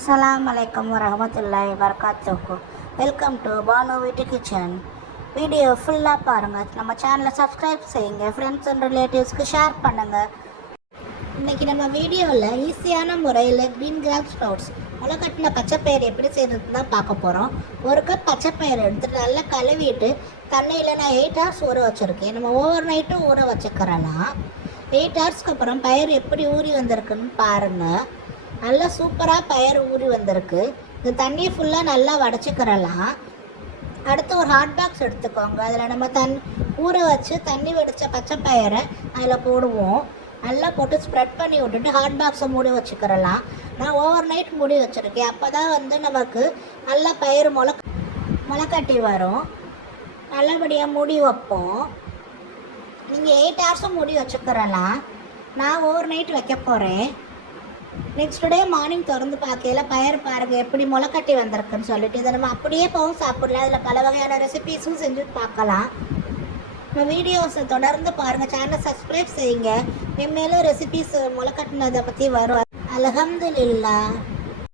Assalamualaikum warahmatullahi wabarakatuh. Welcome to Banu வீட்டு kitchen. Video ஃபுல்லாக பாருங்கள். நம்ம சேனலை சப்ஸ்கிரைப் செய்யுங்க, ஃப்ரெண்ட்ஸ் அண்ட் ரிலேட்டிவ்ஸ்க்கு ஷேர் பண்ணுங்கள். இன்றைக்கி நம்ம வீடியோவில் ஈஸியான முறையில் க்ரீன் கிராப் ஸ்ப்ரவுட்ஸ் முளைக்கட்டின பச்சைப்பயிறு எப்படி செய்யறது தான் பார்க்க போகிறோம். ஒரு கப் பச்சைப்பயிறு எடுத்துகிட்டு நல்லா கழுவிட்டு தண்ணியில் நான் 8 hours ஊற வச்சுருக்கேன். நம்ம ஓவர் நைட்டும் ஊற வச்சுக்கிறலாம். 8 ஹவர்ஸ்க்கு அப்புறம் பயிர் எப்படி ஊறி வந்திருக்குன்னு பாருங்கள். நல்லா சூப்பராக பயிர் ஊறி வந்திருக்கு. இந்த தண்ணியை ஃபுல்லாக நல்லா வடைச்சிக்கிறலாம். அடுத்து ஒரு ஹாட் பாக்ஸ் எடுத்துக்கோங்க. அதில் நம்ம ஊற வச்சு தண்ணி வடித்த பச்சை பயிரை அதில் போடுவோம். நல்லா போட்டு ஸ்ப்ரெட் பண்ணி விட்டுட்டு ஹாட் பாக்ஸை மூடி வச்சுக்கிறலாம். நான் ஓவர் நைட் மூடி வச்சுருக்கேன். அப்போ தான் நமக்கு நல்லா பயிர் முளைக்கட்டி வரும். நல்லபடியாக மூடி வைப்போம். நீங்கள் 8 ஹவர்ஸும் மூடி வச்சுக்கிறலாம். நான் ஓவர் நைட் வைக்க போகிறேன். நெக்ஸ்ட் டே மார்னிங் திறந்து பார்க்கையில் பயிர் பாருங்கள் எப்படி முளைக்கட்டி வந்திருக்குன்னு சொல்லிட்டு இதை நம்ம அப்படியே போகும் சாப்பிடலாம். அதில் பல வகையான ரெசிபீஸும் செஞ்சு பார்க்கலாம். நம்ம வீடியோஸை தொடர்ந்து பாருங்கள். சேனலை சப்ஸ்கிரைப் செய்யுங்க. மேலும் ரெசிபீஸ் முளைக்கட்டினதை பற்றி வரும். அல்ஹம்துலில்லாஹ்.